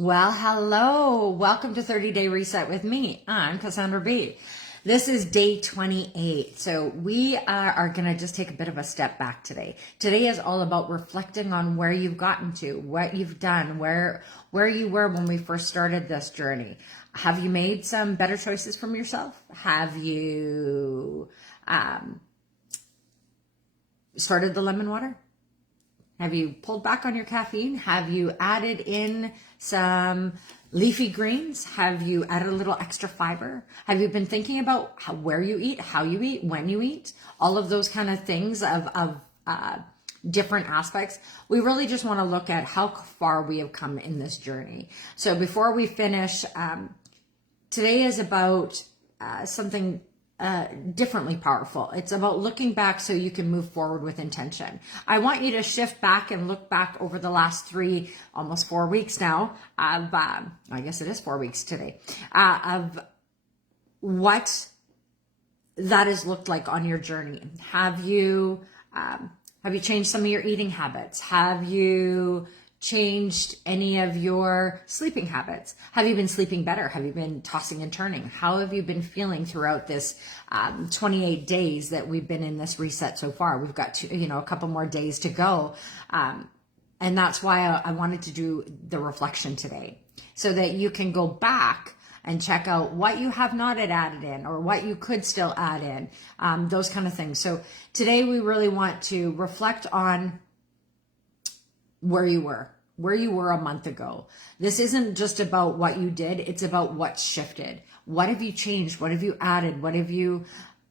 Well, hello. Welcome to 30 Day Reset with me. I'm Cassandra B. This is day 28. So we are going to just take a bit of a step back today. Today is all about reflecting on where you've gotten to, what you've done, where you were when we first started this journey. Have you made some better choices from yourself? Have you started the lemon water? Have you pulled back on your caffeine? Have you added in some leafy greens? Have you added a little extra fiber? Have you been thinking about where you eat, how you eat, when you eat? All of those kind of things of different aspects. We really just want to look at how far we have come in this journey. So before we finish, today is about something differently powerful. It's about looking back so you can move forward with intention. I want you to shift back and look back over the last almost 4 weeks now of, I guess it is 4 weeks today, of what that has looked like on your journey. Have you changed some of your eating habits? Have you changed any of your sleeping habits? Have you been sleeping better? Have you been tossing and turning? How have you been feeling throughout this 28 days that we've been in this reset so far? We've got a couple more days to go. And that's why I wanted to do the reflection today, so that you can go back and check out what you have not added in or what you could still add in, those kind of things. So today we really want to reflect on where you were a month ago. This isn't just about what you did. It's about what's shifted. What have you changed? What have you added?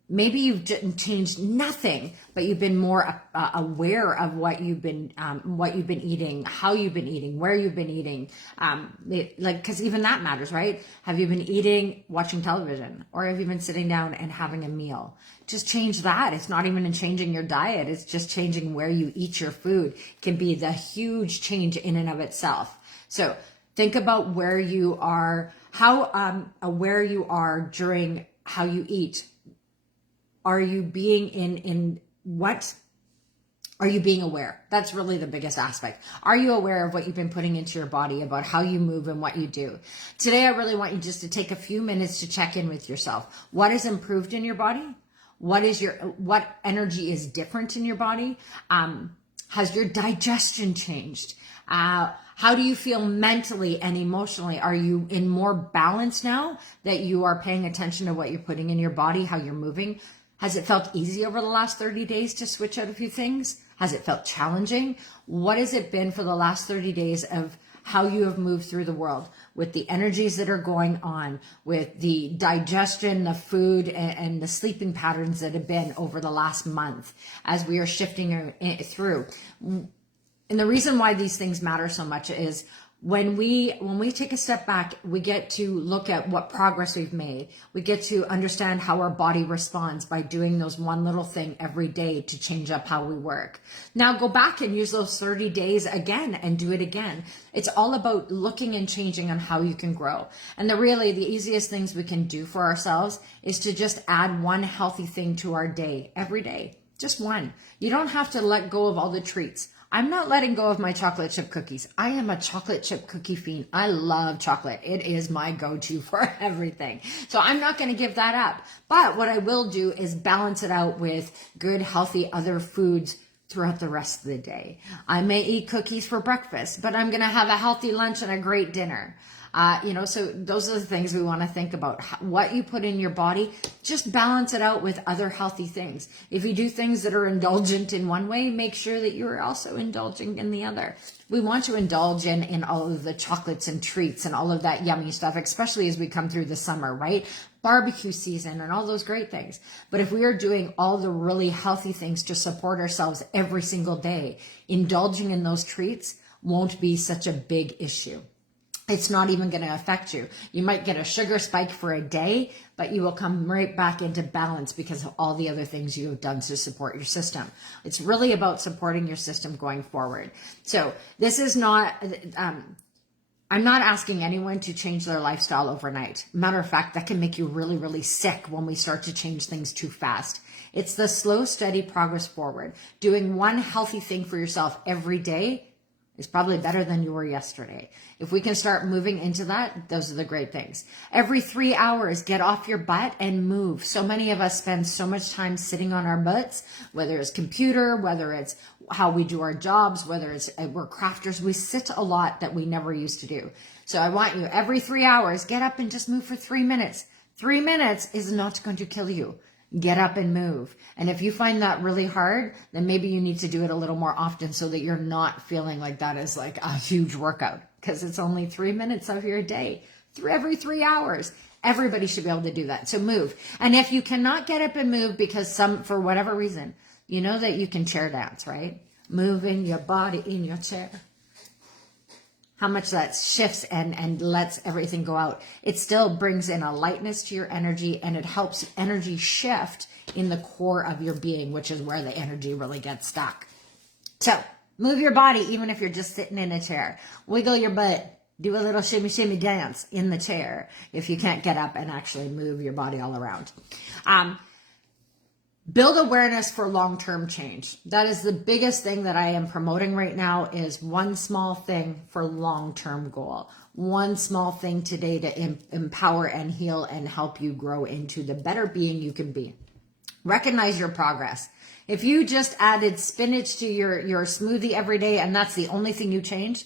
Maybe you've changed nothing, but you've been more aware of what you've been eating, how you've been eating, where you've been eating. Cause even that matters, right? Have you been eating, watching television, or have you been sitting down and having a meal? Just change that. It's not even in changing your diet. It's just changing where you eat your food can be the huge change in and of itself. So think about where you are, how aware you are during how you eat. Are you being what? Are you being aware? That's really the biggest aspect. Are you aware of what you've been putting into your body, about how you move and what you do? Today, I really want you just to take a few minutes to check in with yourself. What has improved in your body? What energy is different in your body? Has your digestion changed? How do you feel mentally and emotionally? Are you in more balance now that you are paying attention to what you're putting in your body, how you're moving? Has it felt easy over the last 30 days to switch out a few things? Has it felt challenging? What has it been for the last 30 days of how you have moved through the world with the energies that are going on, with the digestion, the food, and the sleeping patterns that have been over the last month as we are shifting through? And the reason why these things matter so much is when we take a step back, we get to look at what progress we've made. We get to understand how our body responds by doing those one little thing every day to change up how we work. Now go back and use those 30 days again and do it again. It's all about looking and changing on how you can grow. And the easiest things we can do for ourselves is to just add one healthy thing to our day every day. Just one. You don't have to let go of all the treats. I'm not letting go of my chocolate chip cookies. I am a chocolate chip cookie fiend. I love chocolate. It is my go-to for everything. So I'm not going to give that up. But what I will do is balance it out with good, healthy other foods throughout the rest of the day. I may eat cookies for breakfast, but I'm going to have a healthy lunch and a great dinner. So those are the things we want to think about. What you put in your body, just balance it out with other healthy things. If you do things that are indulgent in one way, make sure that you're also indulging in the other. We want to indulge in all of the chocolates and treats and all of that yummy stuff, especially as we come through the summer, right? Barbecue season and all those great things. But if we are doing all the really healthy things to support ourselves every single day, indulging in those treats won't be such a big issue. It's not even going to affect you. You might get a sugar spike for a day, but you will come right back into balance because of all the other things you have done to support your system. It's really about supporting your system going forward. So this is not, I'm not asking anyone to change their lifestyle overnight. Matter of fact, that can make you really, really sick when we start to change things too fast. It's the slow, steady progress forward. Doing one healthy thing for yourself every day It's probably better than you were yesterday. If we can start moving into that, those are the great things. Every 3 hours, get off your butt and move. So many of us spend so much time sitting on our butts, whether it's computer, whether it's how we do our jobs, whether it's we're crafters. We sit a lot that we never used to do. So I want you every 3 hours, get up and just move for 3 minutes. 3 minutes is not going to kill you. Get up and move. And if you find that really hard, then maybe you need to do it a little more often so that you're not feeling like that is like a huge workout, because it's only 3 minutes of your day, every 3 hours. Everybody should be able to do that. So move. And if you cannot get up and move because for whatever reason, you know that you can chair dance, right? Moving your body in your chair. How much that shifts and lets everything go out. It still brings in a lightness to your energy, and it helps energy shift in the core of your being, which is where the energy really gets stuck. So move your body, even if you're just sitting in a chair. Wiggle your butt. Do a little shimmy shimmy dance in the chair if you can't get up and actually move your body all around. Build awareness for long-term change. That is the biggest thing that I am promoting right now, is one small thing for long-term goal. One small thing today to empower and heal and help you grow into the better being you can be. Recognize your progress. If you just added spinach to your smoothie every day and that's the only thing you change,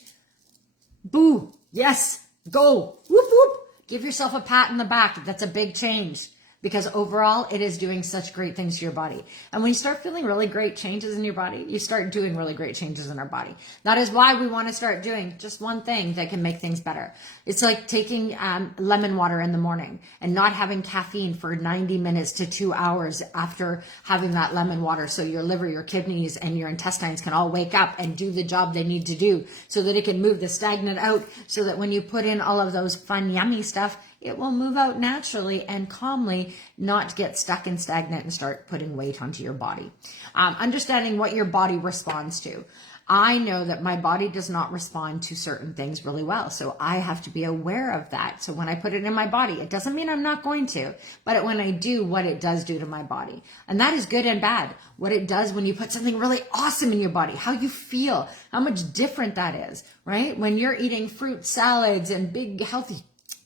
boo, yes, go, whoop, whoop. Give yourself a pat in the back. That's a big change, because overall it is doing such great things to your body. And when you start feeling really great changes in your body, you start doing really great changes in our body. That is why we want to start doing just one thing that can make things better. It's like taking lemon water in the morning and not having caffeine for 90 minutes to 2 hours after having that lemon water, so your liver, your kidneys, and your intestines can all wake up and do the job they need to do, so that it can move the stagnant out, so that when you put in all of those fun, yummy stuff, it will move out naturally and calmly, not get stuck and stagnant and start putting weight onto your body. Understanding what your body responds to. I know that my body does not respond to certain things really well, so I have to be aware of that. So when I put it in my body, it doesn't mean I'm not going to, but when I do, what it does do to my body. And that is good and bad. What it does when you put something really awesome in your body, how you feel, how much different that is, right? When you're eating fruit salads and big healthy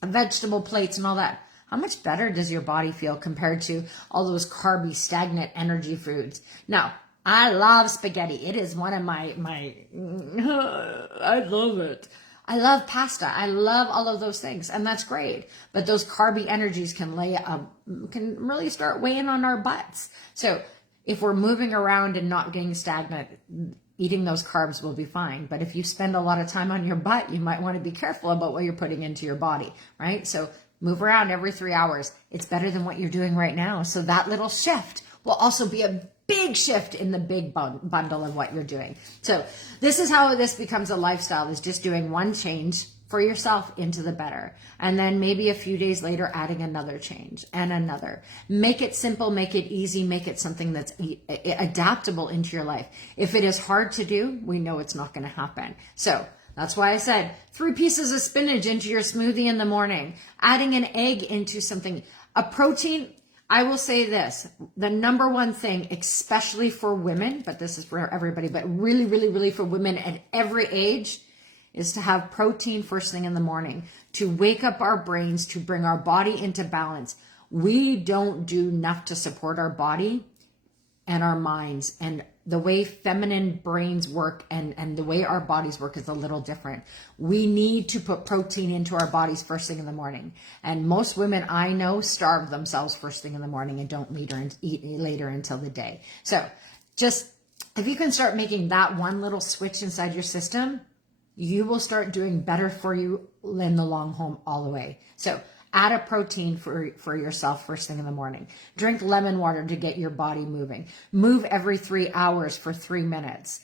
vegetable plates and all that, how much better does your body feel compared to all those carby, stagnant energy foods? Now, I love spaghetti. It is one of my I love it. I love pasta. I love all of those things, and that's great. But those carby energies can really start weighing on our butts. So if we're moving around and not getting stagnant, eating those carbs will be fine. But if you spend a lot of time on your butt, you might want to be careful about what you're putting into your body, right? So move around every 3 hours. It's better than what you're doing right now. So that little shift will also be a big shift in the big bundle of what you're doing. So this is how this becomes a lifestyle, is just doing one change for yourself into the better. And then maybe a few days later, adding another change and another. Make it simple, make it easy, make it something that's adaptable into your life. If it is hard to do, we know it's not going to happen. So that's why I said 3 pieces of spinach into your smoothie in the morning, adding an egg into something, a protein. I will say this, the number one thing, especially for women, but this is for everybody, but really, really, really for women at every age, is to have protein first thing in the morning, to wake up our brains, to bring our body into balance. We don't do enough to support our body and our minds, and the way feminine brains work and the way our bodies work is a little different. We need to put protein into our bodies first thing in the morning. And most women I know starve themselves first thing in the morning and don't eat later until the day. So just, if you can start making that one little switch inside your system, you will start doing better for you in the long haul all the way. So add a protein for yourself first thing in the morning. Drink lemon water to get your body moving. Move every 3 hours for 3 minutes.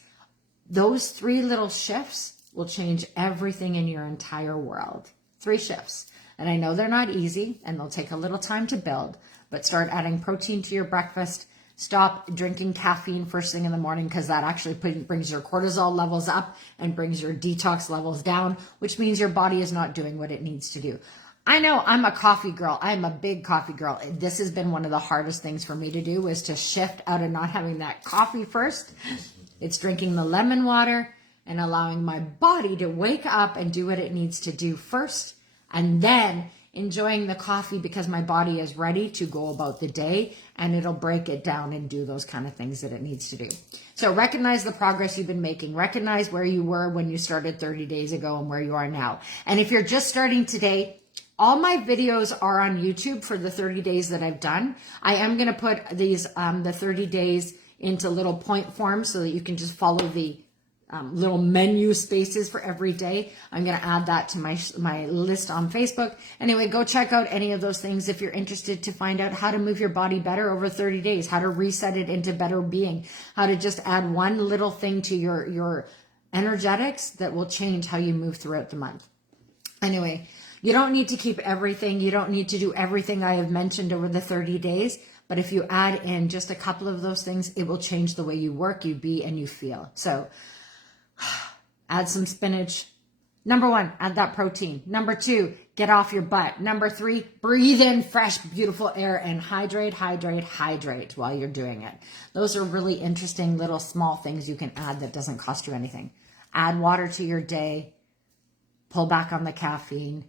Those 3 little shifts will change everything in your entire world. 3 shifts. And I know they're not easy and they'll take a little time to build, but start adding protein to your breakfast. Stop drinking caffeine first thing in the morning, because that actually brings your cortisol levels up and brings your detox levels down, which means your body is not doing what it needs to do. I know I'm a coffee girl. I'm a big coffee girl. This has been one of the hardest things for me to do, is to shift out of not having that coffee first. It's drinking the lemon water, and allowing my body to wake up and do what it needs to do first, and then enjoying the coffee because my body is ready to go about the day, and it'll break it down and do those kind of things that it needs to do. So recognize the progress you've been making. Recognize where you were when you started 30 days ago and where you are now. And if you're just starting today, all my videos are on YouTube for the 30 days that I've done. I am going to put these, the 30 days into little point forms so that you can just follow the little menu spaces for every day. I'm going to add that to my list on Facebook. Anyway, go check out any of those things if you're interested to find out how to move your body better over 30 days, how to reset it into better being, how to just add one little thing to your energetics that will change how you move throughout the month. Anyway, you don't need to keep everything. You don't need to do everything I have mentioned over the 30 days. But if you add in just a couple of those things, it will change the way you work, you be, and you feel. So add some spinach. Number 1, add that protein. Number 2, get off your butt. Number 3, breathe in fresh, beautiful air and hydrate while you're doing it. Those are really interesting little small things you can add that doesn't cost you anything. Add water to your day. Pull back on the caffeine.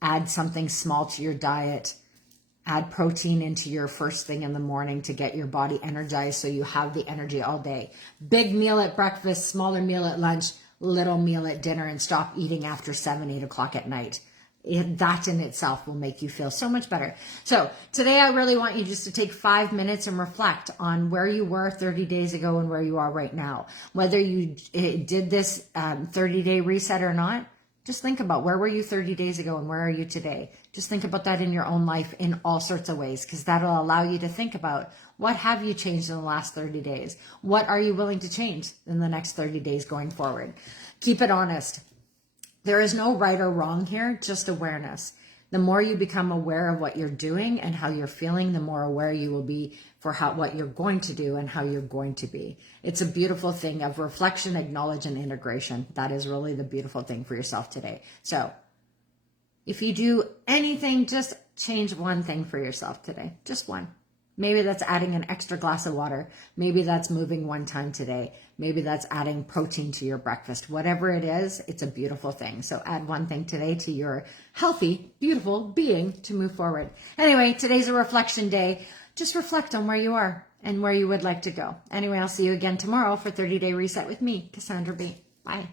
Add something small to your diet. Add protein into your first thing in the morning to get your body energized so you have the energy all day. Big meal at breakfast, smaller meal at lunch, little meal at dinner, and stop eating after 7, 8 o'clock at night. That in itself will make you feel so much better. So today I really want you just to take 5 minutes and reflect on where you were 30 days ago and where you are right now. Whether you did this 30-day reset or not, just think about where were you 30 days ago and where are you today? Just think about that in your own life in all sorts of ways, because that'll allow you to think about what have you changed in the last 30 days? What are you willing to change in the next 30 days going forward? Keep it honest. There is no right or wrong here, just awareness. The more you become aware of what you're doing and how you're feeling, the more aware you will be for what you're going to do and how you're going to be. It's a beautiful thing of reflection, acknowledge, and integration. That is really the beautiful thing for yourself today. So if you do anything, just change one thing for yourself today. Just one. Maybe that's adding an extra glass of water. Maybe that's moving one time today. Maybe that's adding protein to your breakfast. Whatever it is, it's a beautiful thing. So add one thing today to your healthy, beautiful being to move forward. Anyway, today's a reflection day. Just reflect on where you are and where you would like to go. Anyway, I'll see you again tomorrow for 30-Day Reset with me, Cassandra B. Bye.